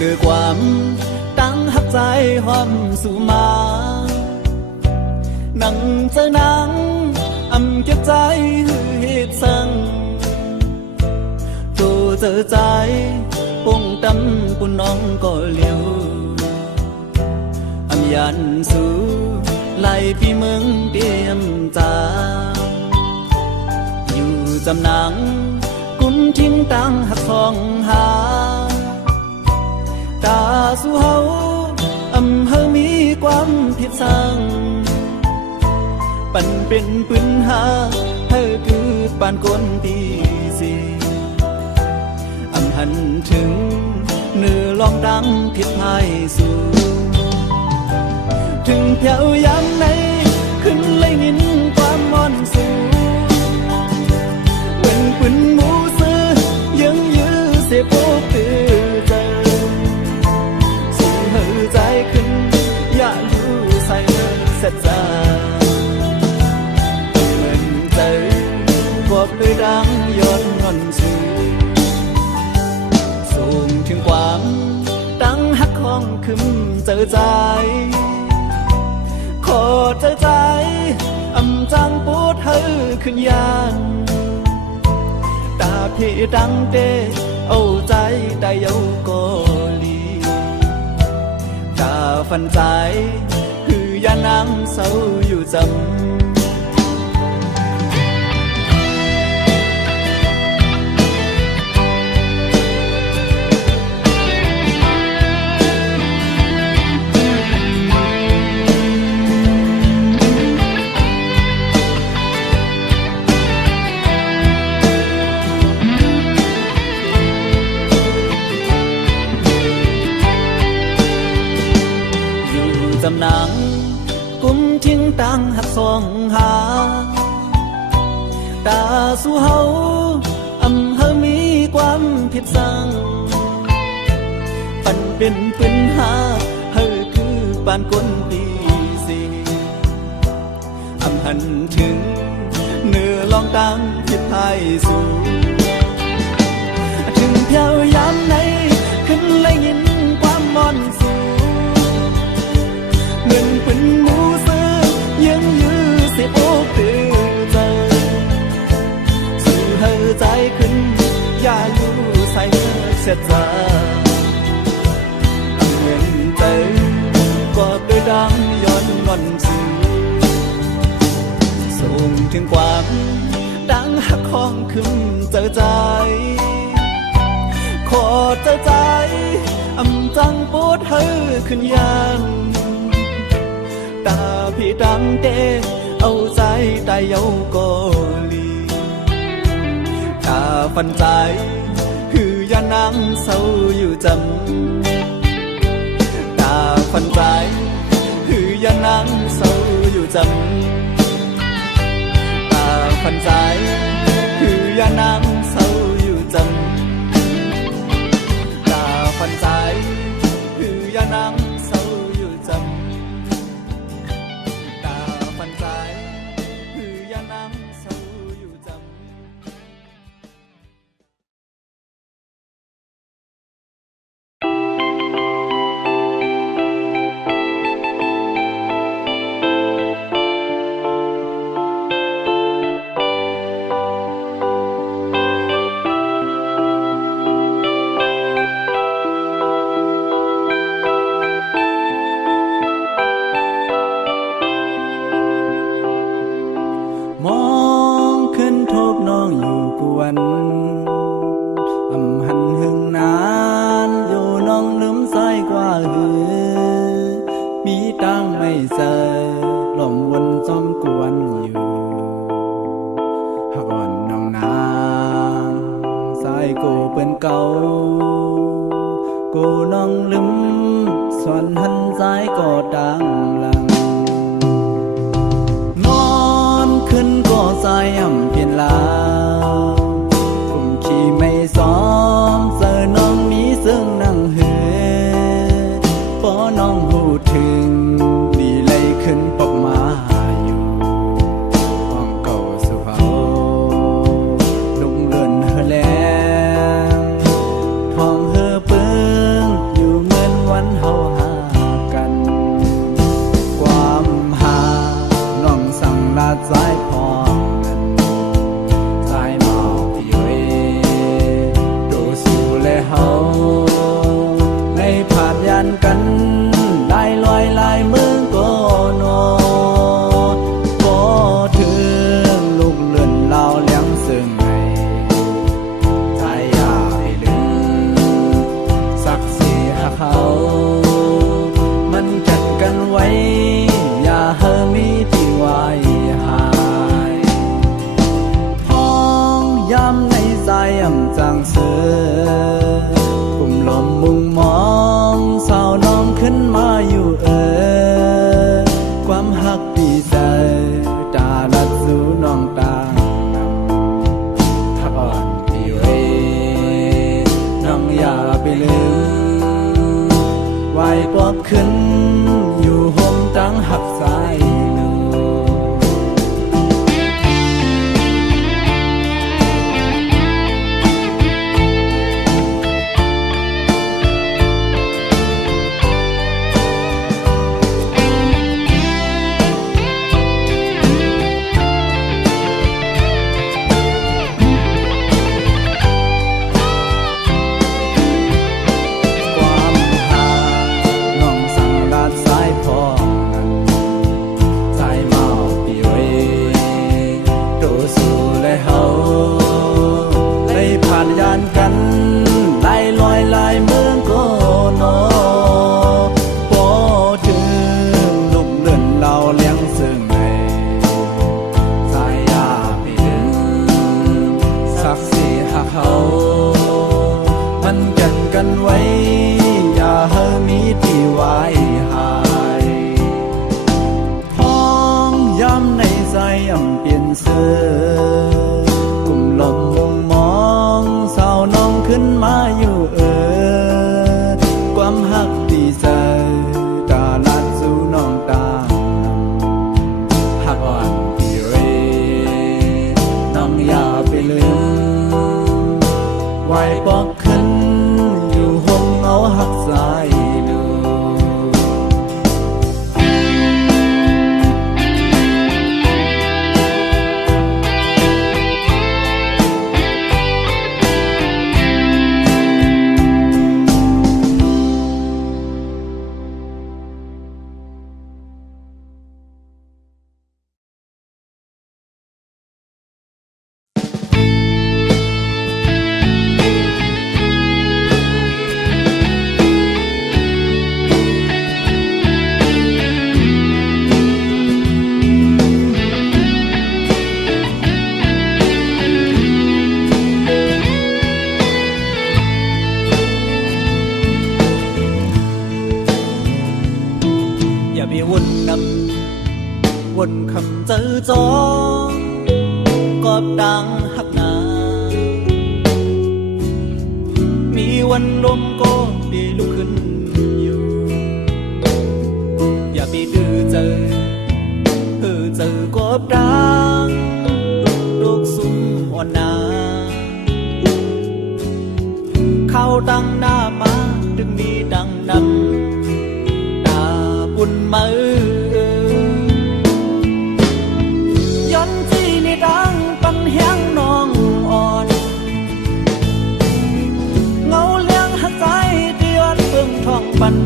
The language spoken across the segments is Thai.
ด้วยความตั้งหักใจหอมสู่มานั่งเจอนังเก็บใจหือเหตุสั่งตัวเจอใจปุ่งตำปุ่นน้องก็เลี้ยวยันสู่ไล่พี่เมืองเตรียมจาอยู่จำนังกุนทิ้งตังหักของหาตาสู่เฮาเฮามีความผิดสั่งปั่นเป็นปืนหาเธอคือปานคนตีสีหันถึงเนื้อลองดังทิศไทยสู่ถึงแถวยามไหนขึ้นเลยยินความมอนสู่เหมือนปืนหมูซื้อยังยื้อเสียโปกตือเจอสู่เหือใจขึ้นอย่ารู้ใส่เสร็จใจเหมือนเจอบอกด้วยดังยอดงอนสู่ส่งถึงความตั้งหักของขึ้นเจอใจขอเจอใจจังปูดเธอขึ้นยานตาพี่ดังเตเอาใจได้เยาโกลีตาฝันใจคือยานังเศร้าอยู่จำจำนังกุมทิ้งตังหักสองหาตาสู่เฮาเฮามีความผิดสั่งปั่นเป็นปืนหาเฮาคือปานคนตีสีหันถึงเนื้อลองตังผิดไทยสู่ถึงเพียวยามไหนขึ้นเลยยินความมอนสู่เหมือนปืนหมูซื้อยังยื้อเสียโอกตือเจอสู่เหือใจขึ้นอย่าอยู่ใส่เสียใจเหมือนเจอกอดด้วยดังย้อนงอนสู่ส่งถึงความดังหักของขึ้นเจอใจขอเจอใจจังปูดเธอขึ้นยันตาพี่ดังเตเอาใจได้เยาโกลีตาฝันใจคือยานังเศร้าอยู่จำตาฝันใจคือยานังเศร้าอยู่จำตาฝันใจคือยานังเศร้าอยู่จำตาฝันใจคือยานังเศร้าอยู่จำคือยานังเศร้าอยู่จำหันหึงนานอยู่น้องลืมใส่กว่าหือมีตังไม่เจอหล่อมวนจอมกวนอยู่หักอ่อนน้องนางสายกูเป็นเก่ากูน้องลืมส่วนหันใจก็ดังลังนอนขึ้นก็ใจเปลี่ยนลาไม่ซ้อมเจอน้องนี้ซึ่งนั่งหือพอน้องหูถึงดีเลยขึ้นปกมาอยู่ห้องเก่าสุเฮาลุงเลินเฮแลงท้องเฮเปิ้งอยู่ ไปลืมไหวปอบขึ้นอยู่ห่มตั้งหักสายลูมันกันกันไว้อย่าเฮอมีที่ไว้หายท้องย้ำในใจย่ำเปลี่ยนเสื้อกลุ่มลมมุงมองสาวน้องขึ้นมาอยู่ความหักที่เจอตาลัดสู่น้องตาหักอ่อนที่เรน้องอย่าไปลืมไว้บอกขึ้นอยู่ห้องเอาหักสายลูวนคำเจอจองกอบดังหักนามีวันลมก็ดีลุกขึ้นอยู่อย่าไปดื้อเจอกอบดังลูกสุ่มอ่อนนาเข้าตั้งหน้ามาดึงมีดังนำตาปุ่นมือดังปันแหงน้องอ่อนเงาเลี้ยงหักใจเดือนเบิ่งท้องปัน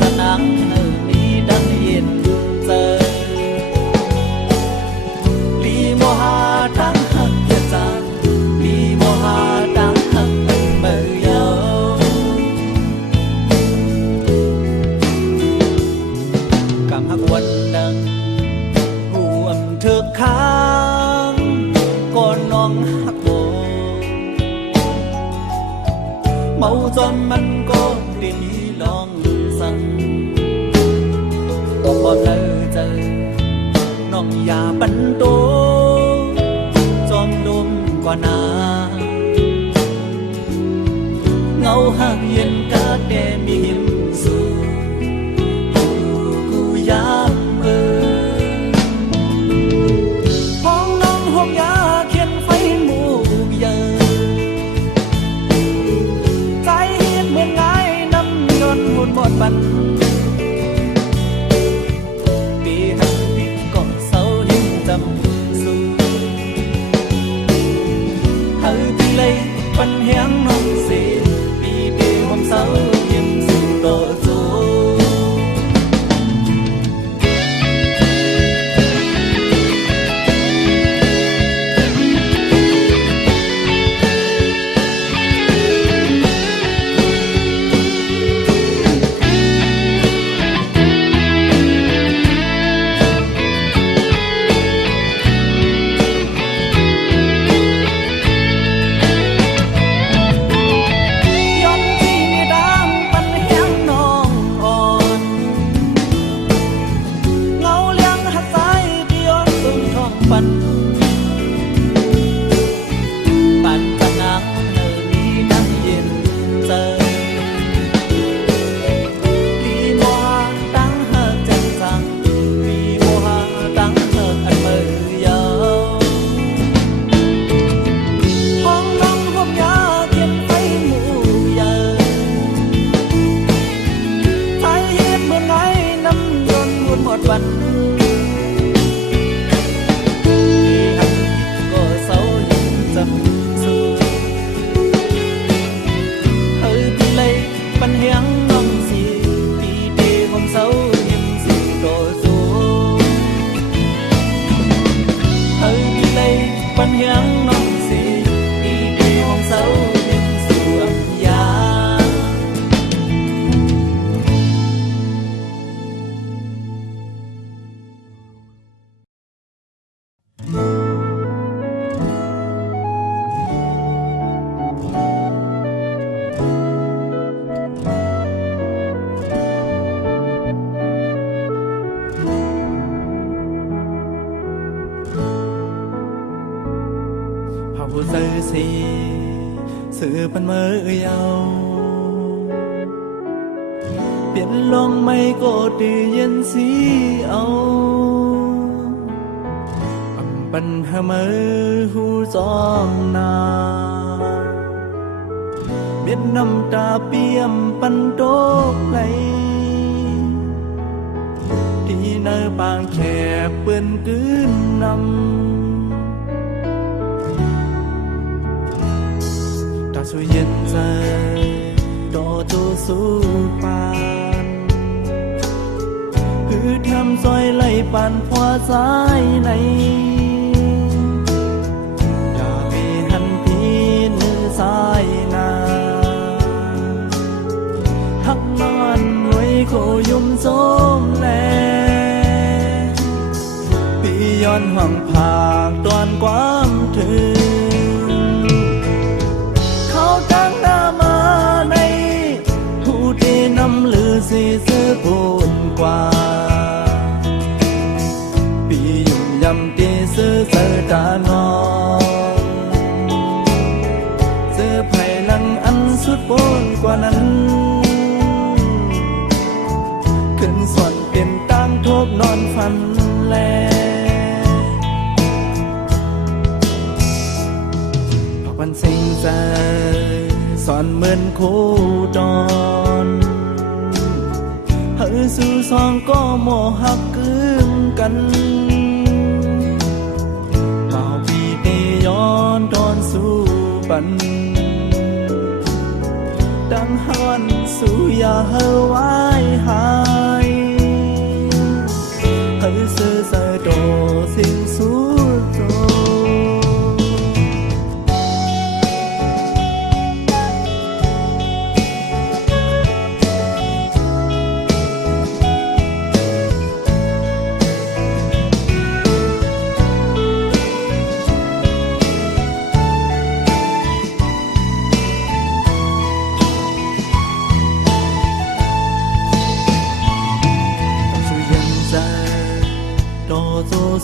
สนังมีดังเย็นเจอลีโมหาทั้งหักเกียจานลีโมหาทั้งหักเป็นเมื่อยาวกำหักวันดังเธอค้างก่อนน้องหักโบเมาจนมันก็ได้มีลองสั่งพอเธอเจอน้องอย่าปันโตจอมลมกว่านาเงาหักเย็นกาแดมีหิมสูกูยามยาเขียนไฟหมู่เยอะใจเห็นเหมือนไงน้ำยนต์หุ่นหมดปันปีหักปีก่อนเศร้าหิ้มจำสูเฮาที่เลยปันแหงน้องเสียปีเดียวความเศร้าหิ้มสู่โตจูย้อนที่มีดังปันแหงน้อง sự pan mơ yêu biển lòng mây có tự nhiên xí âuปัญหามือหูจอมนาเม็ดน้ำตาเปี่ยมปันโตกไหลที่เนื้อปางแฉเปื้อนกืนนำตาช่วยเย็นใจโตจูสู้ปานคือทำซอยไหลปานพวสายในสายนาหักนอนไว้โคยุ่มโสมแลพี่ย้อนห่วงผากตอนความถึงเขาตั้งหน้ามาในผู้ที่นำลือสีซื้อพูนกว่าพี่ยุ่มยำตีซื้อเสือตานอสุดบนกว่านั้นขึ้นส่วนเป็นตั้งทบนอนฝันแลพอวันสิ่งใจสอนเหมือนคู่ดอนเฮ้ยสู่สองก็โมหักกึ่งกันเป่าปีเตย้อนตอนสู่ปันดังฮอนสู่อย่าเฮาไว้หายเฮาซื้อใส่โตสิ่งสู้โต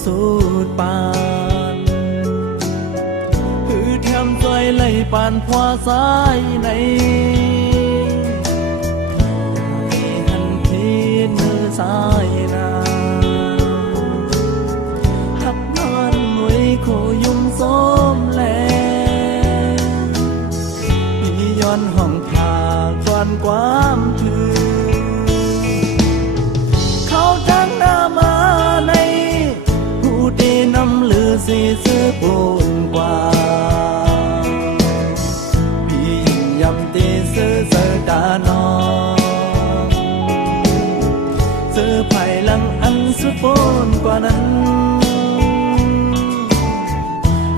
สูดปานคือแถมใจไหลปานพวสายในหันทีมือสายนาหักนอนมวยโคยุ่มโสมแลพี่ย้อนห้องผากก่อนความถึงเขาจังหน้ามาในนำลือสีซื้อปูนกว่าพี่ยิ่งยำตีซื้อเสือตานองซื้อไผ่ลังอันสุดปูนกว่านั้น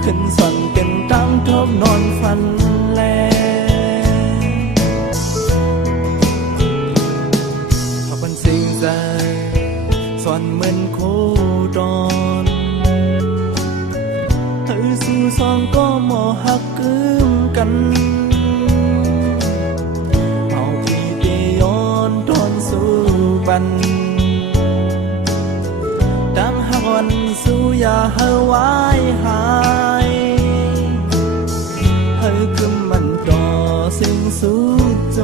ขึ้นส่วนเป็นตั้งทบนอนฝันแลพอเป็นสิ่งใจส่วนเหมือนคู่ดอนสู่สองก็โมหักกึ่งกันเอาพี่เตย้อนทนสู่ปันดังหอนสู่อย่าเฮาไว้หายเฮาคือมันต่อสิ่งสู้โจ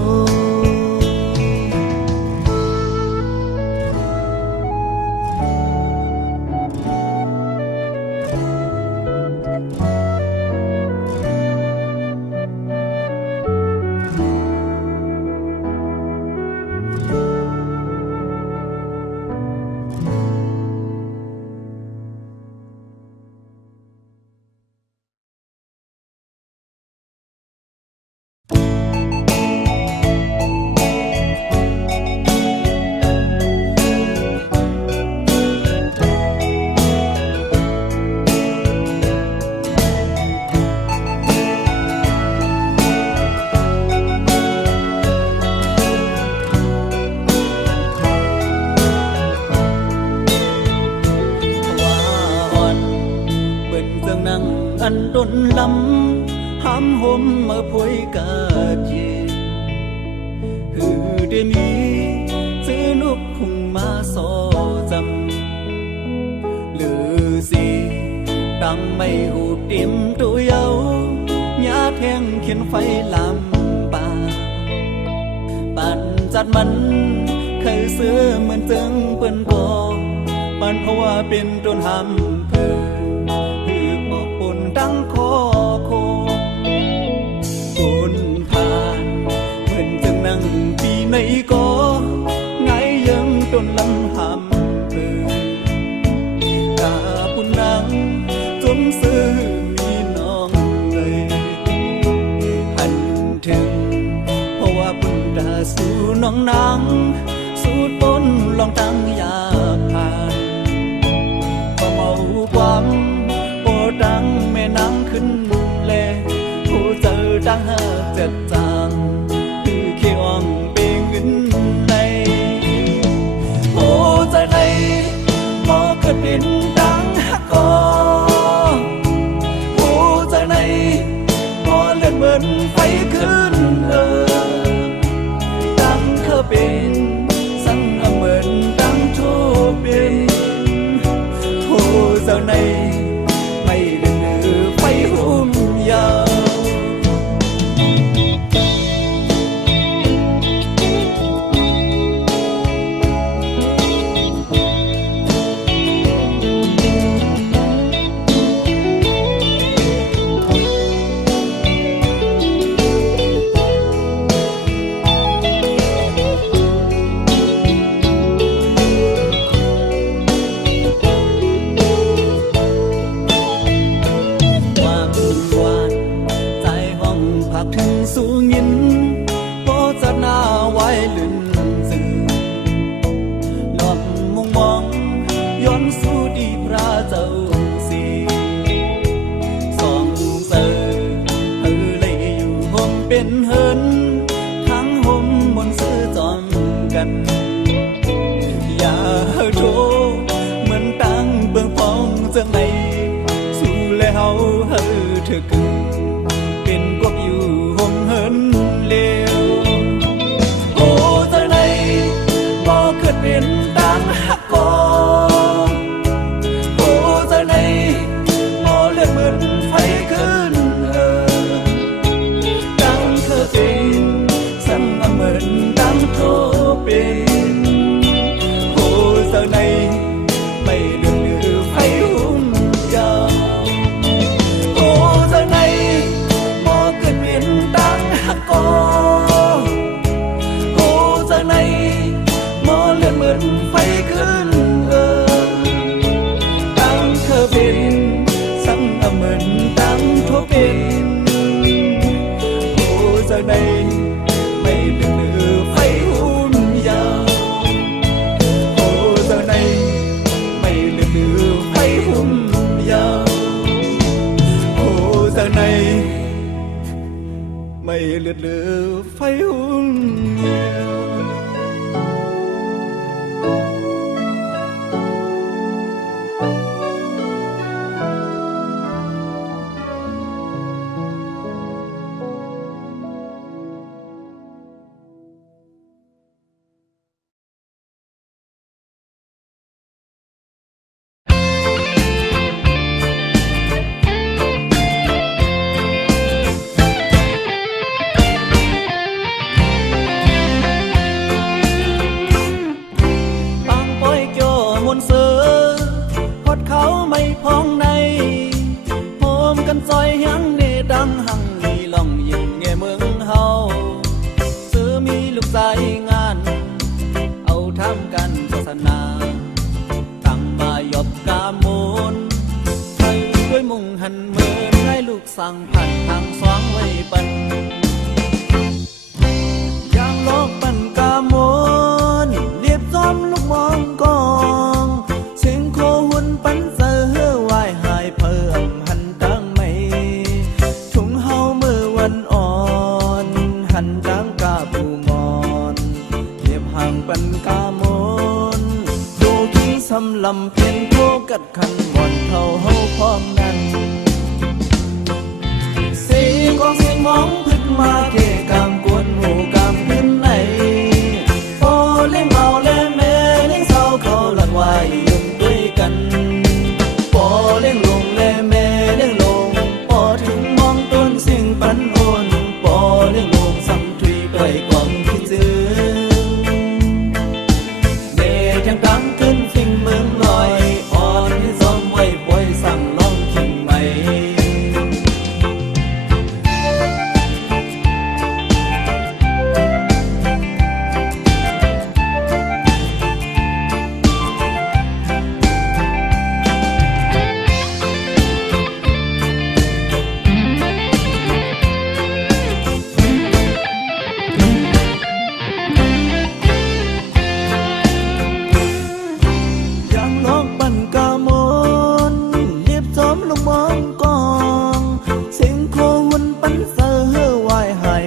อันดนลำห้ามห่มมาพวยกาจีฮือเดมีซื้อนุกคุงมาโซจำลือสีตั้งไม่หูเต็มตัวเยาญาแทงเขียน ไฟลำบากปันจัดมันเคยเสือเหมือนจึงเปิ้นกองปันเพราะว่าเป็นต้นหำเพื่อบอกปนดังคอโคปนผ่านเหมือนจึงนั่งปีในก็ไงยังต้นลำหำเพื่อกาปุ่นนังจมซื้อมีน้องเลยหันถึงเพราะว่าปุ่นดาสู่น้องนางสูดปนลองตั้งยาผ่านก็เมาความโปดังแม่นางขึ้นแลผู้เจอดังหาเจ็ดจางคือเขียวงเปงเงินในโอ้ใจในพอเกิดเป็นดังหักกอโอ้ใจในพอเลื่อนเหมือนไฟขึ้นดังเคยเป็นสั่งเหมือนดังทั่วเป็นโอ้เจ้าในไม่เลื่อนไฟหุ่มยาวถึงสูงยินโปจะหน้าไว้ลื่นสื่อหลบมุงมองย้อนสู่ดีพระเจ้าสีสองเจอเลยอยู่ห่มเป็นเฮินทั้งห่มบนซื้อจอมกันอย่าโทเหมือนตั้งเบื้องป้องจังไหนสู่แล้วเธอกึ่งเป็นกวกอยู่ห่มเฮินเลวโอ้เจ้าในบ่เกิดเป็นดังหักกอโอ้เจ้าในบ่เลือดเหมือนไฟขึ้นดังเคยเป็นสั่งเหมือนดังโทเป็นโอ้เจ้าในไม่เลือดไฟหุ่มยาวโอ้เจ้าในดังหักกอโอ้จากไหนมอเลือดเหมือนไฟขึ้นดังเคยเป็นสั่งเหมือนดังทั่วเป็นโอ้จากไหนไม่เลือดไฟหุ่นยาวโอ้จากไหนไม่เลือดไฟหุ่นยาวโอ้จากไหนไม่เลือดไฟหุ่นเหี่ยวซอยยังเนดังหังมีล่องยิงเงเมืองเฮาซื้อมีลูกใจงานเอาทำกันโฆษณาตั้งมาหยบกาโมนให้ด้วยมุ่งหันเมินให้ลูกสั่งผ่านทางสว่างไว้ปันยางลอกปันกาโมนเรียบซ้อมลูกมองกองเสียงโคหุ่นปันเสือไหวหายเพิ่มหันจังกาผู้มอนเก็บห่างปันกามนดูขี้สำลำเพียนโคกัดขันหมอนเท่าเฮาพร้อมนั้นเสียงของเสียงมองพึ่งมาเกกามกวนหูกามขึ้นไหนพอเล่งเมาเล่แม่เล่งเศร้าเขาหลักไว้ยืนด้วยกันพอเล่งลงเล่แม่เล่งลงพอถึงมองต้นสิ่งปันโอนป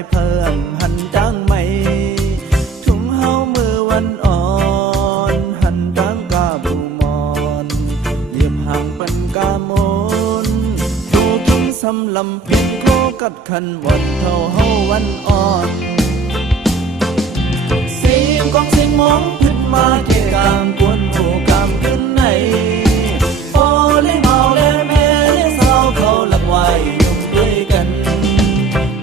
เพิ่มหันจังไม่ถุงเฮามือวันอ่อนหันจังกาบูมอนเหยียบห่างปันกามนถูกกินสำลำเพ็ดโคกัดขันวดเท่าเฮาวันอ่อนเสียงกองเสียงมองขึ้นมาเกะกามกวนหมู่กามขึ้นไหนพอเลี้ยงเมาและแม่เลี้ยงสาวเขาหลักไว้อยู่ด้วยกัน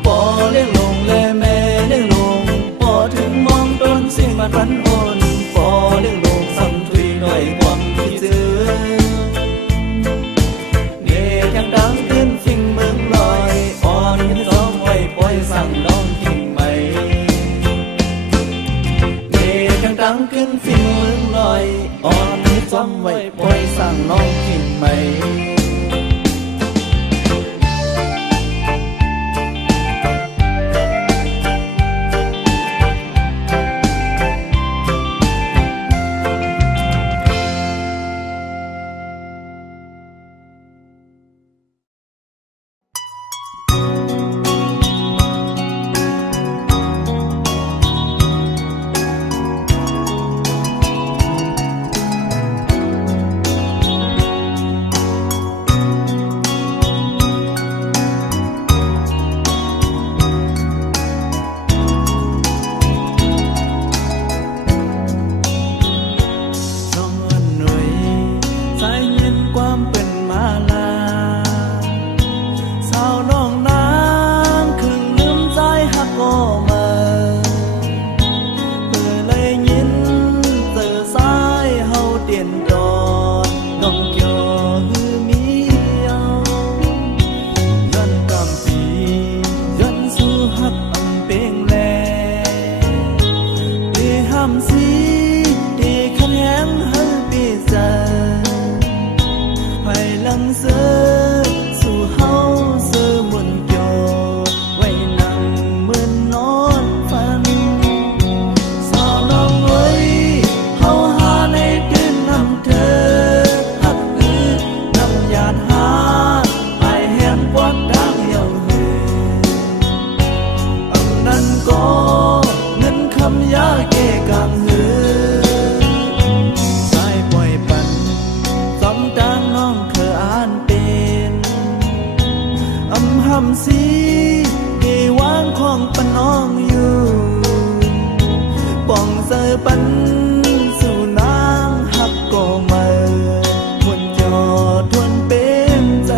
พอเลี้ยงลงและแม่เลี้ยงลงพอถึงมองต้นเสียงมันพันโอนพอเลี้ยงลงสัมทุยหน่อยความคิดเจอเด็กยังดังขึ้นฟิงเมืองลอยอ่อนขึ้นซ้อมไว้ปล่อยสั่งน้องทิ้งไหมดังขึ้นฝีมือลอยอ่อนให้จำไว้ปล่อยสั่งน้องทิ้งไหมสีเกวางของปนน้องอยู่ป่องเสอปันสู่นางหักก็มาหมุนจอทวนเป็นใจ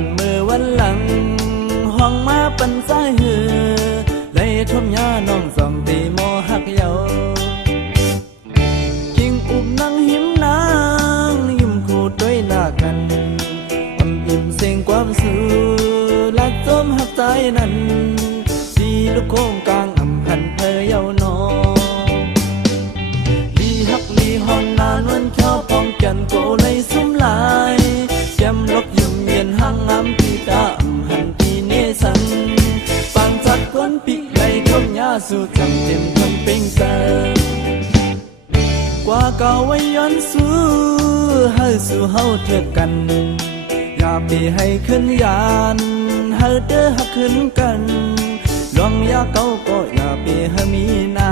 อนมือวันหลังห้องมาปันสายหือเลยทมยาน้องสองตีโมหักเยากิงอุบนั่งหิมนางยิ้มคู่ด้วยหน้ากันอมอิ่มเสียงความสูลักจมหักใจนั้นสีลูกโค้งกลางอำหันเพยเยาวนอลีหักลีหอนนานวันเข้าพองกันโกเลยสุ่มลายแก้มลกยุ่มเย็นห้างงามที่ตาอำหันที่เนสันฟังจัดก้นปีไก่ทมยาสู่จำเต็มทนเป็งเสกว่าเก่าไว้ย้อนสู้เฮาสู่เฮาเถิดกันอย่าไปให้ขึ้นยานเฮาเด้อหักขึ้นกันลองอย่าเก่าก็อย่าไปให้มีนา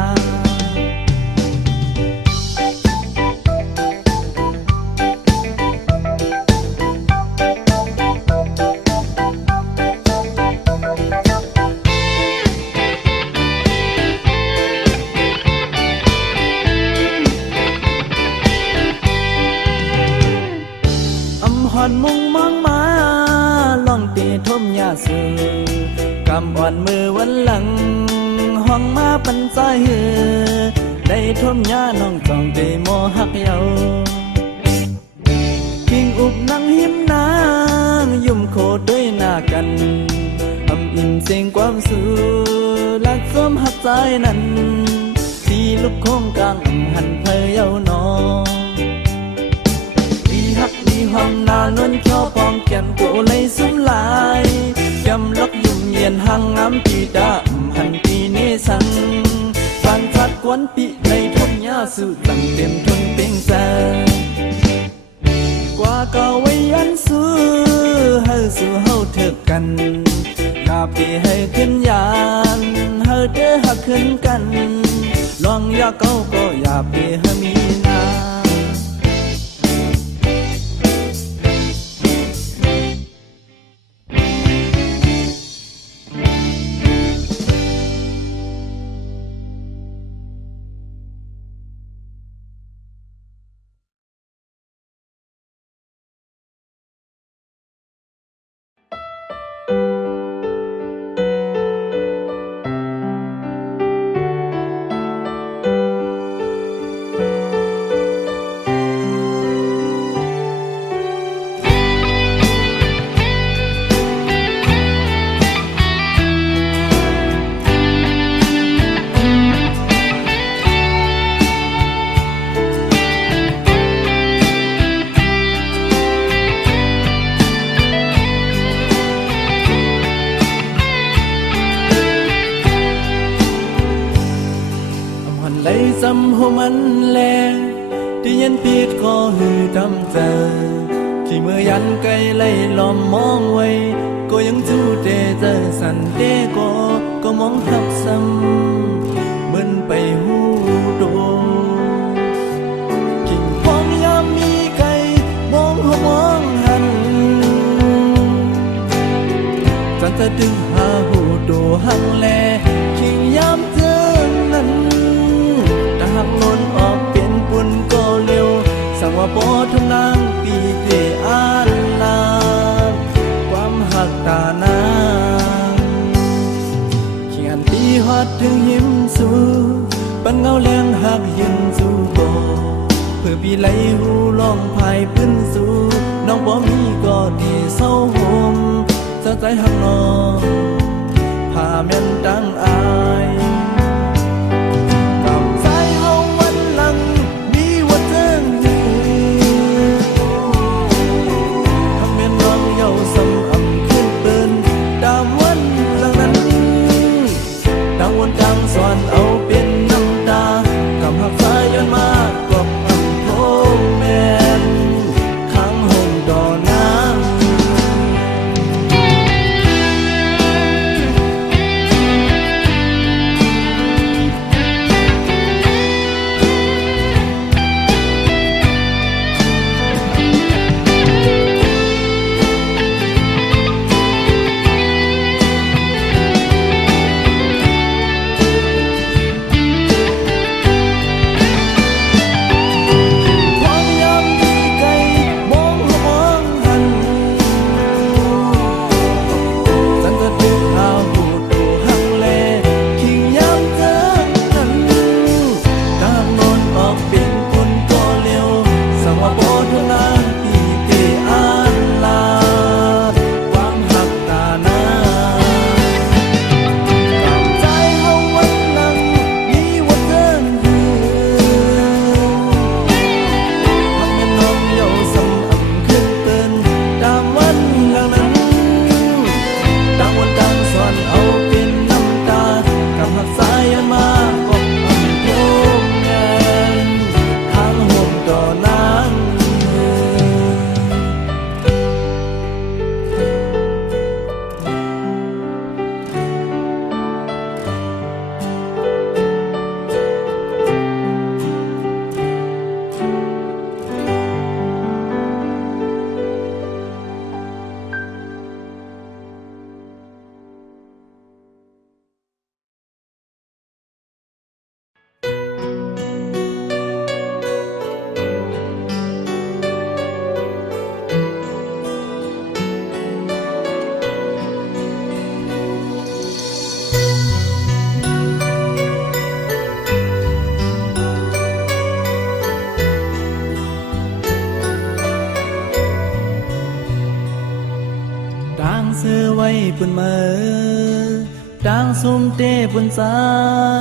หอนมุงมองมาลองตีทมยาสือกำอ่อนมือวันหลังห้องมาปันใจหือได้ทมยาน้องจองใจโมหักเยากิ่งอุบนั่งหิมนางยุ่มโคด้วยหน้ากันอำอิ่มเสียงความสูลักสมหักใจนั้นสีลูกโค้งกลางอำหันเพยเยาวนอหักดีห้องนานวนเข้าพองแก่นโกเลยสุ่มลายยำลักยุ่มเย็นห้างงามปีดาหันปีเนสังฟังชัดกวนปีในทนยาสู่ตั้งเต็มทนเป็งแสกว่าเก่าไว้ยันสู้เฮาสู่เฮาเถิดกันอย่าไปให้ขึ้นยานเฮาเด้อหักขึ้นกันลองอย่าเก่าก็อย่าไปให้มีนาจำหัวมันแลที่ยันปีดก็หือทำเจอที่เมื่อยันไกลไล่ล้อมมองไว้ก็ยังจูเจเจอสันเดก็มองทับซ้ำเหมือนไปหูโดกิ่งพองยามมีไก่มองหัวมองหันจันจะดึงหาหูโดหังแลกิ่งยามเจอนั้นหักล้นออกเป็นปุ่นก็เร็วสั่งว่าบ่ทำนางปีเตอาลาความหักตานางเขียนตีฮอดถึงหิมสู่ปันเงาแรงหักยินสู่บ่เพื่อปีไหลหูลองพายพื้นสู่น้องบ่มีก็ดีเศร้าโฮมเศร้าใจหักน้องพาแม่นดังอายดังสอนเอาเป็นน้ำตากำหักสายย้อนมากบอำโพแม่นข้างห้องดอนาง ปุ่นเมื่อดังซุ่มเต้ปุ่นสา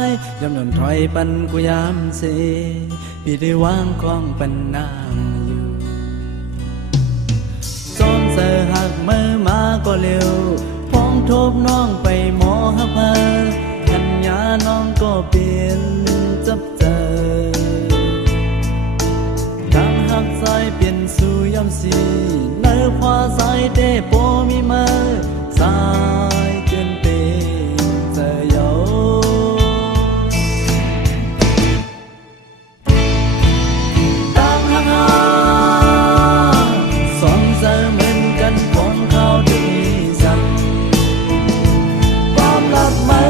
ยยำนนถอยปันกูยามเสพี่ได้วางของปันนางอยู่ซ้อมเสอหักเมื่อมาก็เร็วพ้องทบน้องไปหมอหักเพอทัญญาน้องก็เปลี่ยนจับเจอดังหักสายเปลี่ยนสู่ยำสีเนื้อพอสายเต้โปมีเมื่อสายเกินเตเจอโยดังหักสองเจอเหมือนกันของเขาดีสักความรักเมื่อ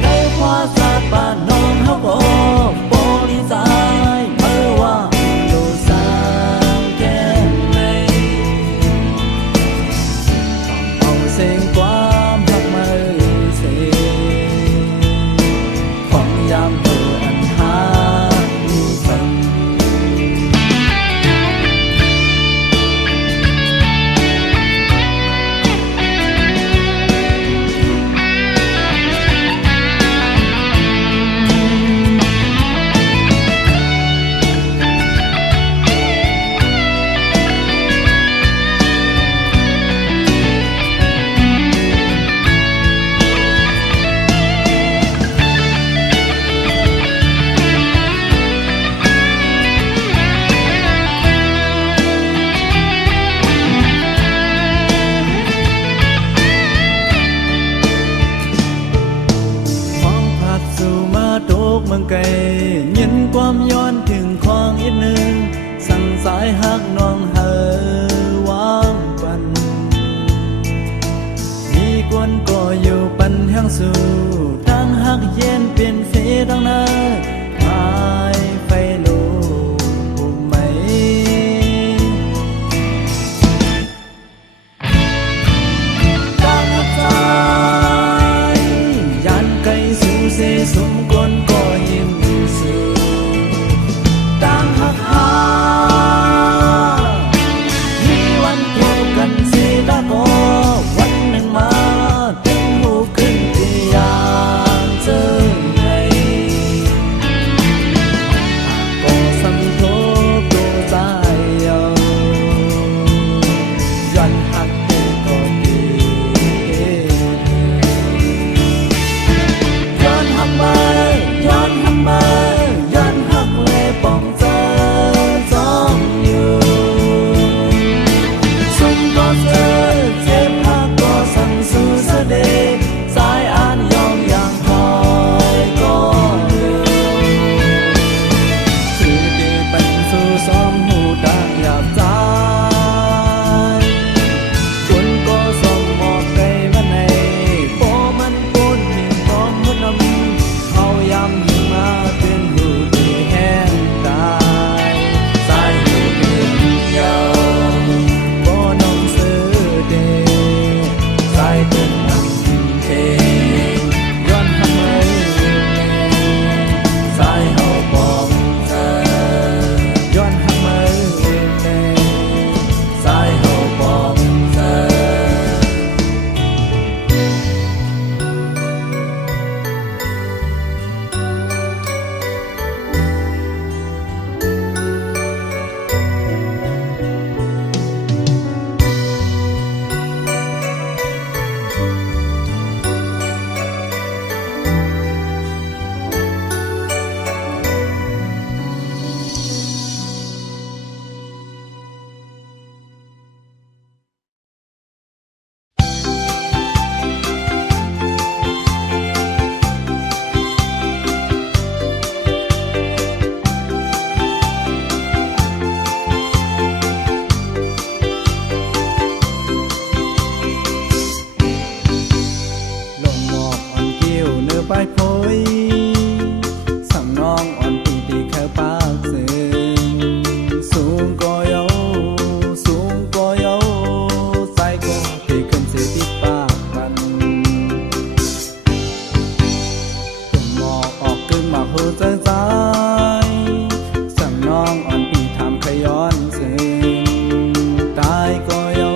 ในพอสาป่าน้องเขาก็โปดีใจเมื่อว่าดูสาวแก้มในเอาเสียงความหักมือเสียของยามเพื่ออันหามีฝันเมืองไกลยินความย้อนถึงของอีกหนึ่งสั่งสายหักน้องเฮอวางปันมีกวนก็อยู่ปันแห่งสู่ทั้งหักเย็นเป็นเฟดังหน้าหายไฟลูกไหมตั้งใจยันไกลสู่เสสมกวนไปโพยสั่งน้องอ่อนปีที่แค่ปากเสียงสูงก็เยาสูงก็เยาใส่ก็ที่ขึ้นเสียที่ปากกันตุ่มหมอกออกกึ่งมาหัวใจใจสั่งน้องอ่อนปีทำขย้อนเสียงตายก็เยา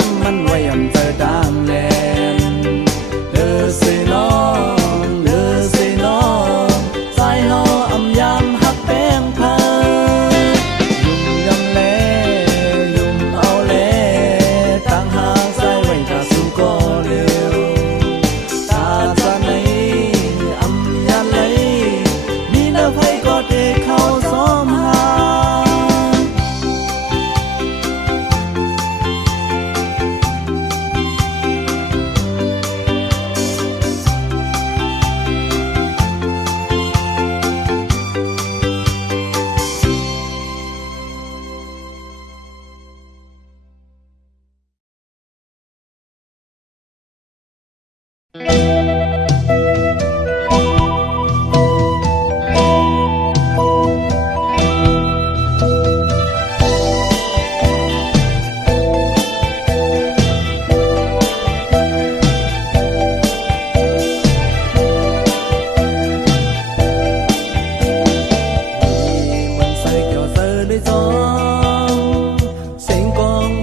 ำมันไว้อำเภอต่างแดนเด้อสิน้องเด้อสิน้องสายเฮาอำยามฮักแป้งเผายุ่มยำแลยุ่มเอาแลต่างหากใส่ไว้ถ้าสู้ก็เร็วตาจะไหนอำยาไหลมีเนื้อไผก็เทเข้าซ้อมหา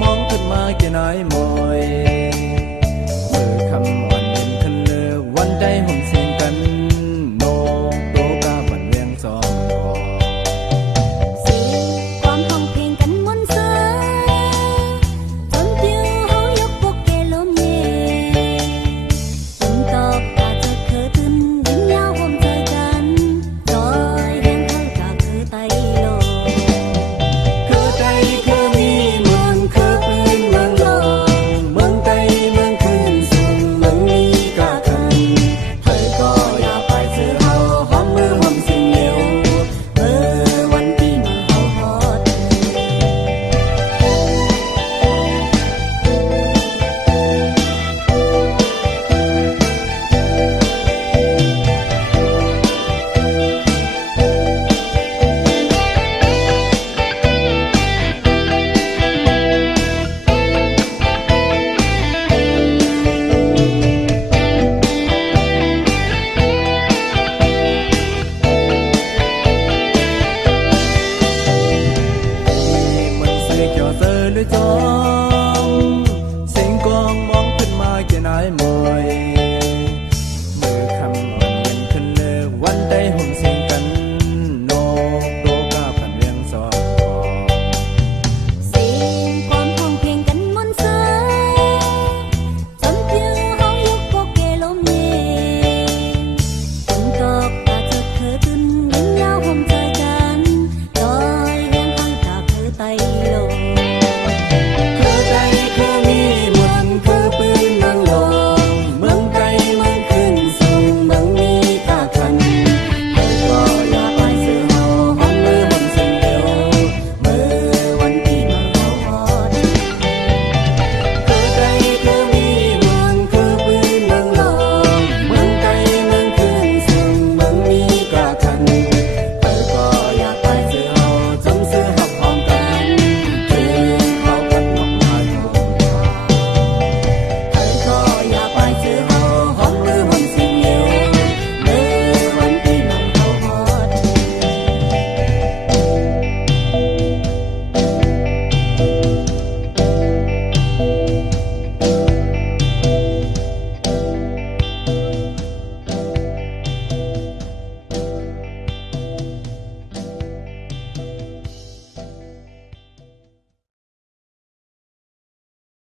มองขึ้นมาแค่ไหน